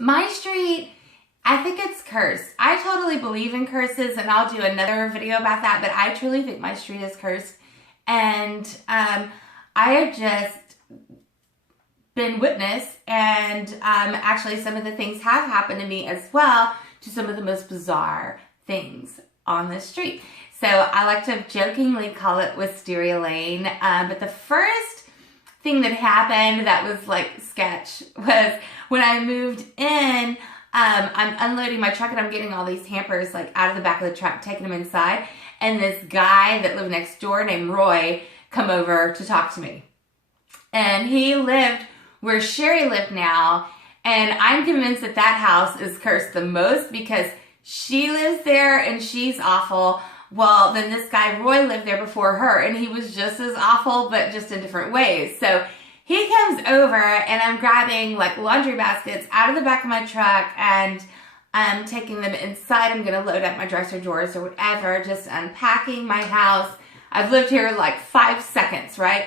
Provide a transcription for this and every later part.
My street, I think it's cursed. I totally believe in curses, and I'll do another video about that, but I truly think my street is cursed. And I have just been witness, and actually some of the things have happened to me as well, to some of the most bizarre things on the street. So I like to jokingly call it Wisteria Lane, but the first thing that happened that was like sketch was when I moved in. I'm unloading my truck and I'm getting all these hampers like out of the back of the truck, taking them inside, and this guy that lived next door named Roy come over to talk to me. And he lived where Sherry lived now, and I'm convinced that that house is cursed the most because she lives there and she's awful. Well, then this guy Roy lived there before her, and he was just as awful, but just in different ways. So he comes over, and I'm grabbing like laundry baskets out of the back of my truck, and I'm taking them inside. I'm gonna load up my dresser drawers or whatever, just unpacking my house. I've lived here like 5 seconds, right?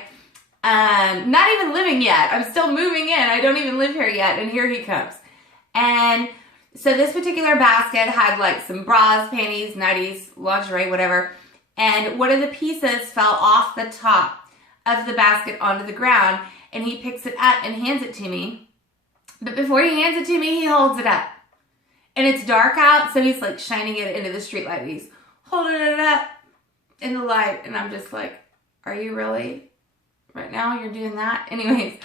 Not even living yet. I'm still moving in. I don't even live here yet, and here he comes. And so this particular basket had like some bras, panties, nighties, lingerie, whatever, and one of the pieces fell off the top of the basket onto the ground, and he picks it up and hands it to me. But before he hands it to me, he holds it up. And it's dark out, so he's like shining it into the street light. He's holding it up in the light, and I'm just like, are you really? Right now you're doing that? Anyways,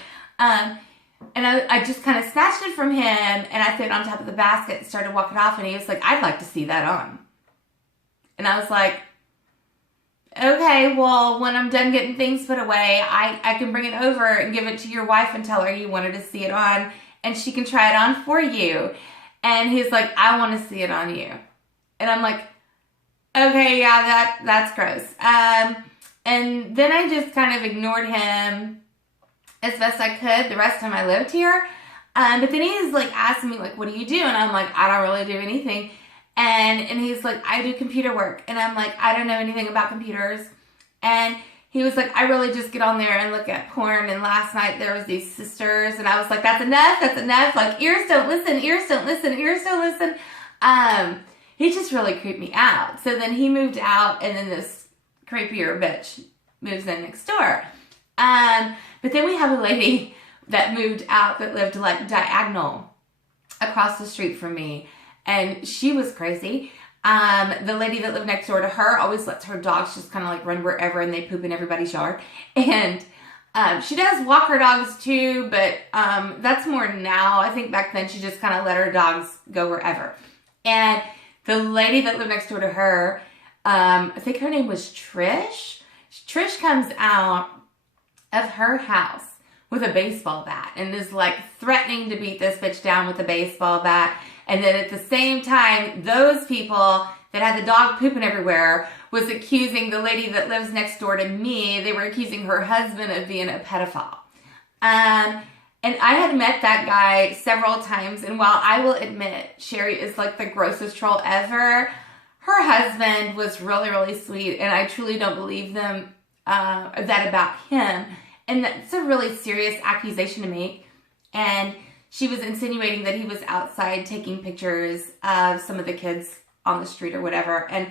and I just kind of snatched it from him, and I threw it on top of the basket and started walking off, and he was like, I'd like to see that on. And I was like, okay, well, when I'm done getting things put away, I can bring it over and give it to your wife and tell her you wanted to see it on, and she can try it on for you. And he's like, I want to see it on you. And I'm like, okay, yeah, that's gross. And then I just kind of ignored him as best I could the rest of the time I lived here. But then he's like asking me, like, what do you do? And I'm like, I don't really do anything. And he's like, I do computer work. And I'm like, I don't know anything about computers. And he was like, I really just get on there and look at porn. And last night there was these sisters. And I was like, that's enough. That's enough. Like, ears don't listen. Ears don't listen. Ears don't listen. He just really creeped me out. So then he moved out, and then this creepier bitch moves in next door. But then we have a lady that moved out that lived like diagonal across the street from me, and she was crazy. The lady that lived next door to her always lets her dogs just kind of like run wherever, and they poop in everybody's yard. And she does walk her dogs too, but that's more now. I think back then she just kind of let her dogs go wherever. And the lady that lived next door to her, I think her name was Trish. Trish comes out of her house with a baseball bat and is like threatening to beat this bitch down with a baseball bat. And then at the same time, those people that had the dog pooping everywhere was accusing the lady that lives next door to me. They were accusing her husband of being a pedophile. And I had met that guy several times. And while I will admit Sherry is like the grossest troll ever, her husband was really, really sweet. And I truly don't believe them that about him. And that's a really serious accusation to make. And she was insinuating that he was outside taking pictures of some of the kids on the street or whatever. And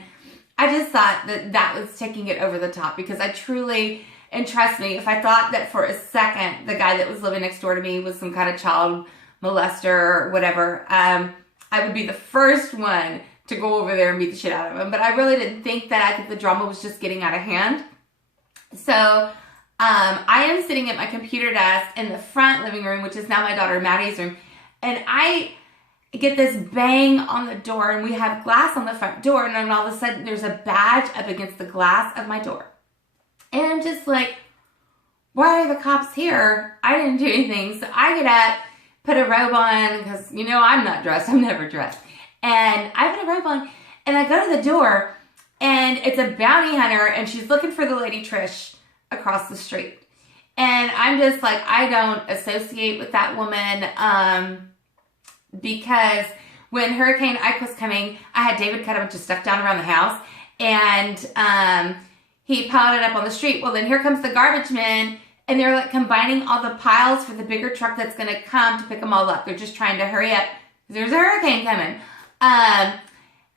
I just thought that that was taking it over the top, because I truly, and trust me, if I thought that for a second the guy that was living next door to me was some kind of child molester or whatever, I would be the first one to go over there and beat the shit out of him. But I really didn't think that. I think the drama was just getting out of hand. So I am sitting at my computer desk in the front living room, which is now my daughter Maddie's room, and I get this bang on the door, and we have glass on the front door, and then all of a sudden there's a badge up against the glass of my door. And I'm just like, why are the cops here? I didn't do anything. So I get up, put a robe on, because you know I'm not dressed. I'm never dressed. And I put a robe on, and I go to the door, and it's a bounty hunter, and she's looking for the lady Trish across the street. And I'm just like, I don't associate with that woman, because when Hurricane Ike was coming, I had David cut a bunch of stuff down around the house, and he piled it up on the street. Well, then here comes the garbage men, and they're like combining all the piles for the bigger truck that's going to come to pick them all up. They're just trying to hurry up There's a hurricane coming.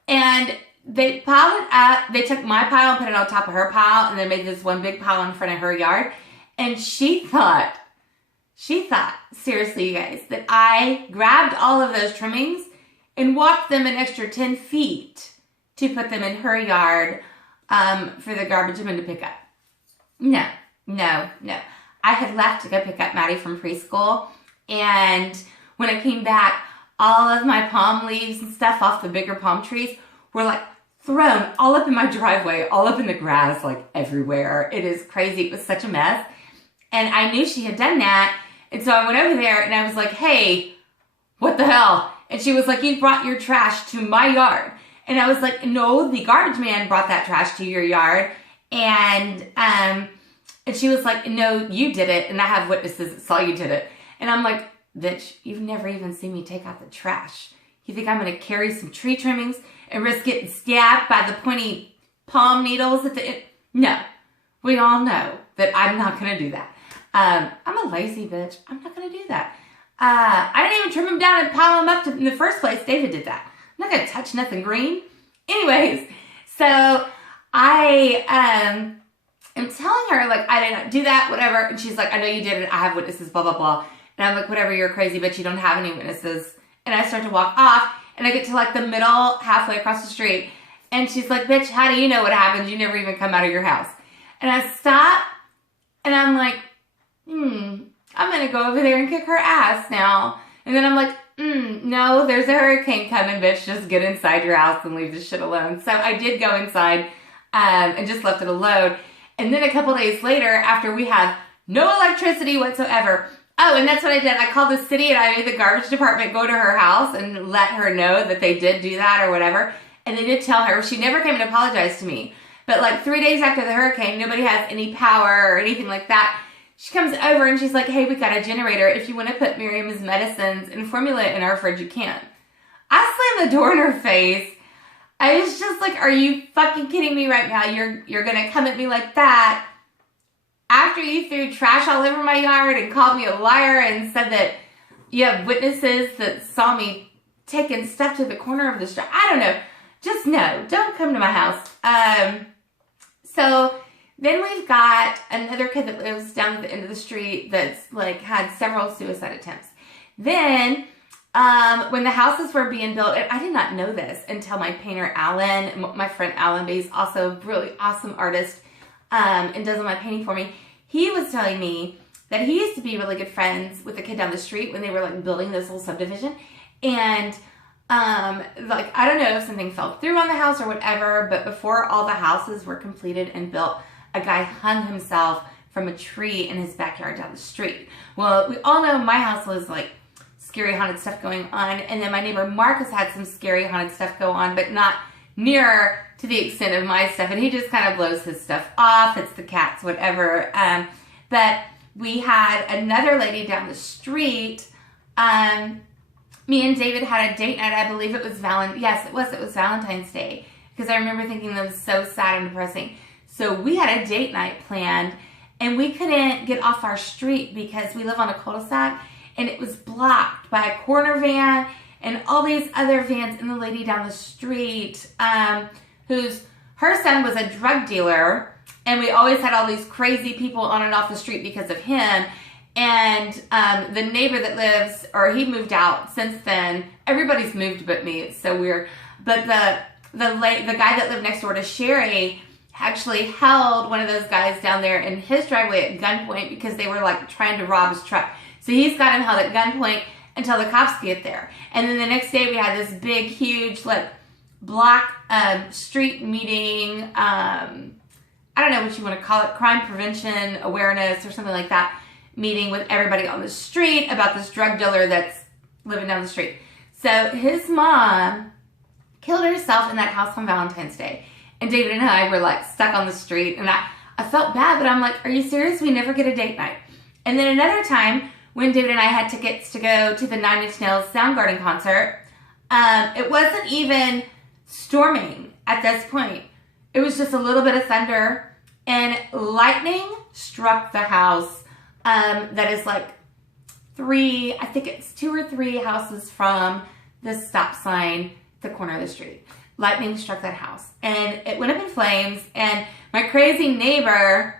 And they piled it up. They took my pile and put it on top of her pile and then made this one big pile in front of her yard. And she thought, seriously, you guys, that I grabbed all of those trimmings and walked them an extra 10 feet to put them in her yard for the garbage men to pick up. No. I had left to go pick up Maddie from preschool. And when I came back, all of my palm leaves and stuff off the bigger palm trees were like thrown all up in my driveway, all up in the grass, like everywhere. It is crazy. It was such a mess. And I knew she had done that. And so I went over there and I was like, hey, what the hell? And she was like, you brought your trash to my yard. And I was like, no, the garbage man brought that trash to your yard. And she was like, no, you did it. And I have witnesses that saw you did it. And I'm like, bitch, you've never even seen me take out the trash. You think I'm going to carry some tree trimmings and risk getting stabbed by the pointy palm needles at the end? No. We all know that I'm not going to do that. I'm a lazy bitch. I'm not going to do that. I didn't even trim them down and pile them up in the first place. David did that. I'm not going to touch nothing green. Anyways, so I am telling her, like, I did not do that, whatever. And she's like, I know you did it. I have witnesses, blah, blah, blah. And I'm like, whatever, you're crazy, bitch. You don't have any witnesses. And I start to walk off. And I get to, like, the middle, halfway across the street. And she's like, bitch, how do you know what happened? You never even come out of your house. And I stop. And I'm like, I'm going to go over there and kick her ass now. And then I'm like, no, there's a hurricane coming, bitch. Just get inside your house and leave this shit alone. So I did go inside and just left it alone. And then a couple days later, after we had no electricity whatsoever, oh, and that's what I did. I called the city and I made the garbage department go to her house and let her know that they did do that or whatever. And they did tell her. She never came and apologized to me. But like 3 days after the hurricane, nobody has any power or anything like that. She comes over and she's like, hey, we got a generator. If you want to put Miriam's medicines and formula in our fridge, you can. I slammed the door in her face. I was just like, are you fucking kidding me right now? You're going to come at me like that after you threw trash all over my yard and called me a liar and said that you have witnesses that saw me taking stuff to the corner of the street. I don't know. Just no. Don't come to my house. So then we've got another kid that lives down at the end of the street that's like had several suicide attempts. Then when the houses were being built, and I did not know this until my painter Alan, my friend Alan, but he's also a really awesome artist and does all my painting for me. He was telling me that he used to be really good friends with the kid down the street when they were like building this whole subdivision. And like, I don't know if something fell through on the house or whatever, but before all the houses were completed and built, a guy hung himself from a tree in his backyard down the street. Well, we all know my house was like scary haunted stuff going on, and then my neighbor Marcus had some scary haunted stuff go on, but not near to the extent of my stuff, and he just kind of blows his stuff off. It's the cats, whatever. But we had another lady down the street. Me and David had a date night. I believe it was It was Valentine's Day, because I remember thinking that was so sad and depressing. So we had a date night planned, and we couldn't get off our street because we live on a cul-de-sac, and it was blocked by a corner van and all these other vans, and the lady down the street, her son was a drug dealer, and we always had all these crazy people on and off the street because of him. And the neighbor that lives, or he moved out since then. Everybody's moved but me. It's so weird. But the guy that lived next door to Sherry actually held one of those guys down there in his driveway at gunpoint because they were like trying to rob his truck. So he's got him held at gunpoint until the cops get there. And then the next day we had this big, huge, like, block street meeting. I don't know what you want to call it, crime prevention awareness or something like that, meeting with everybody on the street about this drug dealer that's living down the street. So his mom killed herself in that house on Valentine's Day. And David and I were like stuck on the street, and I felt bad, but I'm like, are you serious? We never get a date night. And then another time when David and I had tickets to go to the 9 Inch Nails Soundgarden concert, it wasn't even storming at this point. It was just a little bit of thunder, and lightning struck the house that is like 2 or 3 houses from the stop sign at the corner of the street. Lightning struck that house and it went up in flames, and my crazy neighbor,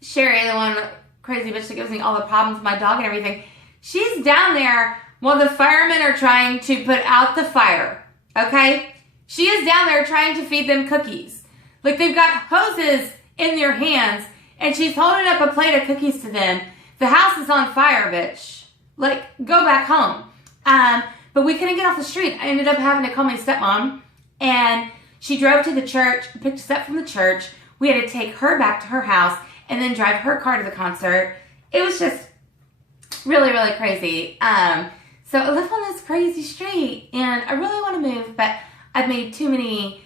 Sherry, the one crazy bitch that gives me all the problems with my dog and everything, she's down there while the firemen are trying to put out the fire, okay? She is down there trying to feed them cookies. Like, they've got hoses in their hands, and she's holding up a plate of cookies to them. The house is on fire, bitch. Like, go back home. But we couldn't get off the street. I ended up having to call my stepmom, and she drove to the church, picked us up from the church. We had to take her back to her house and then drive her car to the concert. It was just really, really crazy. So I live on this crazy street, and I really want to move, but I've made too many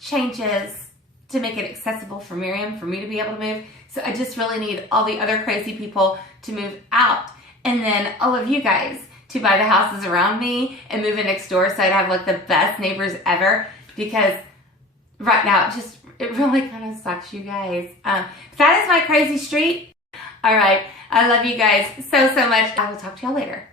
changes to make it accessible for Miriam, for me to be able to move. So I just really need all the other crazy people to move out, and then all of you guys to buy the houses around me and move in next door so I'd have like the best neighbors ever, because right now it really kind of sucks, you guys. That is my crazy street. All right, I love you guys so much. I will talk to y'all later.